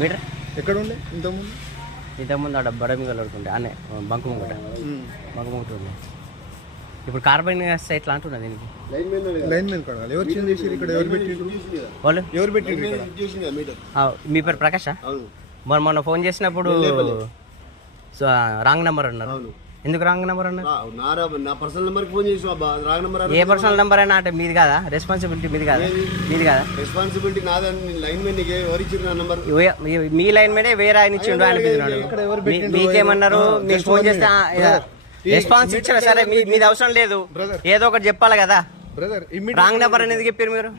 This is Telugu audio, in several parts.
మీటర్ ఎక్కడ ఉండే ఇంతకుముందు ఆడ బడమి కలుగుతుండే అనే బంకు ముంగట ఉండే. ఇప్పుడు కార్బన్ వస్తే ఎట్లా అంటున్నా దీనికి లైన్ మెన్ కడాలి. ఎవరు చేంజ్ చేసి ఇక్కడ ఎవరు పెట్టిండ్రు? వాళ్ళు ఎవరు పెట్టిండ్రు? మీ పేరు ప్రకాశ? మొన్న ఫోన్ చేసినప్పుడు రాంగ్ నెంబర్ అన్నారు. ఎందుకు రాంగ్ నెంబర్ అన్నారు? నా పర్సనల్ నెంబర్ ఫోన్ చేసి రాంగ్ నెంబర్. ఏ పర్సనల్ నెంబర్ అయినా అంటే మీది కాదా? రెస్పాన్సిబిలిటీ మీది కాదా? రెస్పాన్సిబిలిటీ నాదని. లైన్ మెన్ ఎవరు ఇచ్చారు నా నెంబర్? మీ లైన్ మీదే వేరే ఆయన ఇచ్చిండు. ఆయన మీకేమన్నారు? మీకు ఫోన్ చేస్తే రెస్పాన్స్ ఇచ్చారా? సరే మీది అవసరం లేదు, ఏదో ఒకటి చెప్పాలి కదా. రాంగ్ నెంబర్ అనేది చెప్పారు మీరు.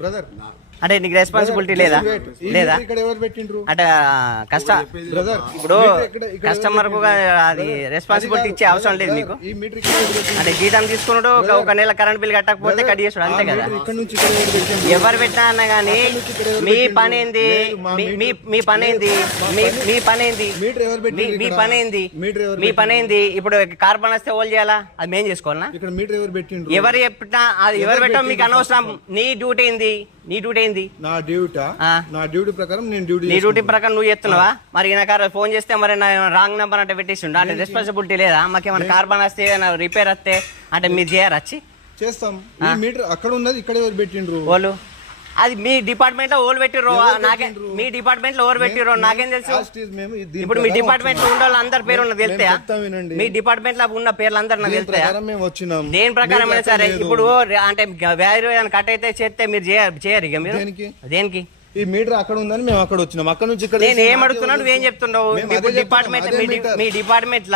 అంటే నీకు రెస్పాన్సిబిలిటీ లేదా? అంటే ఇప్పుడు కస్టమర్ కు అది రెస్పాన్సిబిలిటీ ఇచ్చే అవసరం లేదు మీకు. అంటే జీతం తీసుకున్నాడు, ఒక నెల కరెంట్ బిల్ కట్టకపోతే కట్ చేసాడు, అంతే కదా. ఎవరు పెట్టినా అన్నా కానీ మీ పని ఏంది? మీ పని ఏంది? మీ పని ఏంది? మీ పని ఏంది? మీ పని ఏంది? ఇప్పుడు కార్బన్ వస్తే ఓల్ చేయాలా? అది మేం చేసుకోవాలన్నా? ఎవరు చెప్పినా అది ఎవరు పెట్టాం మీకు అనవసరం. నీ డ్యూటీ ఏంది? నీ డ్యూటీ ఏంది? నా డ్యూటీ ప్రకారం నేను నీ డ్యూటీ ప్రకారం నువ్వు చేస్తున్నావా? మరి నాకు ఫోన్ చేస్తే మరి రాంగ్ నెంబర్ అంటే పెట్టేసిండు. అంటే రెస్పాన్సిబిలిటీ లేదా? మాకేమైనా కార్బన్ వస్తే రిపేర్ వస్తే అంటే మీరు చేయరు వచ్చి చేస్తాం. మీటర్ అక్కడ ఉన్నది, ఇక్కడ ఎవరు పెట్టిండ్రు? వాళ్ళు అది మీ డిపార్ట్మెంట్ లో ఓలు పెట్టిర్రో నాకే, మీ డిపార్ట్మెంట్ లో ఓవర్ పెట్టిర్రో నాకేం తెలుసు? ఇప్పుడు మీ డిపార్ట్మెంట్ లో ఉన్న అందరి పేరు ఉన్నది తెలుస్తాయా? మీ డిపార్ట్మెంట్ లో ఉన్న పేర్లు అందరు నాకు తెలుస్తాయా? దేని ప్రకారం అయినా సరే. ఇప్పుడు అంటే వ్యాధి కట్ అయితే చేస్తే మీరు చేయరు ఇక. మీరు దేనికి? ఈ మీటర్ అక్కడ ఉందని మేము అక్కడ వచ్చినాం. అక్కడ నుంచి ఇక్కడ నేను ఏం అడుగుతున్నావు? నువ్వేం చెప్తున్నావు? డిపార్ట్మెంట్ మీ డిపార్ట్మెంట్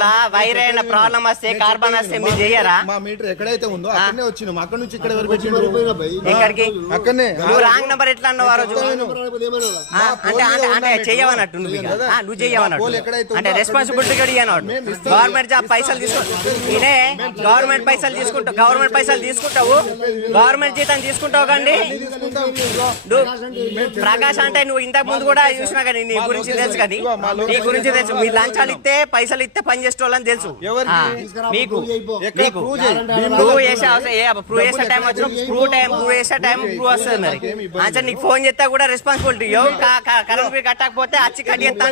లా వైర్ అయిన ప్రాబ్లం వస్తే కార్బన్ వస్తే మీరు చేయరా? మా మీటర్ ఎక్కడైతే ఉందో అక్కడనే వచ్చినాం. అక్కడ నుంచి ఇక్కడ ఎవరు పెట్టిండ్రు? ఎక్కడికి? అక్కడనే. నువ్వు రాంగ్ నెంబర్ ఎట్లా అన్నావు ఆ రోజు? అంటే చెయ్యవన్నట్టు నువ్వు చెయ్యవన్నట్టు. అంటే రెస్పాన్సిబిలిటీ అడిగాను. గవర్నమెంట్ జాబ్ పైసలు నేనే గవర్నమెంట్ పైసలు తీసుకుంటావు, గవర్నమెంట్ జీతం తీసుకుంటావు కండి. ప్రకాష్ అంటే నువ్వు ఇంతకు ముందు కూడా చూసినా కానీ నీ గురించి తెలుసు. కానీ నీ గురించి తెలుసు. మీ లంచాలు ఇస్తే పైసలు ఇస్తే పని చేసే వాళ్ళని తెలుసు మీకు. ప్రూవ్ చేసే అవసరం, ప్రూవ్ చేసే టైం వచ్చిన ప్రూవ్ చేసే టైం ప్రూవ్ వస్తుంది. మరి అంటే నీకు ఫోన్ చేస్తే కూడా రెస్పాన్సిబిలిటీ. కరెంట్ బిల్ కట్టకపోతే అచ్చి కట్ చేస్తా.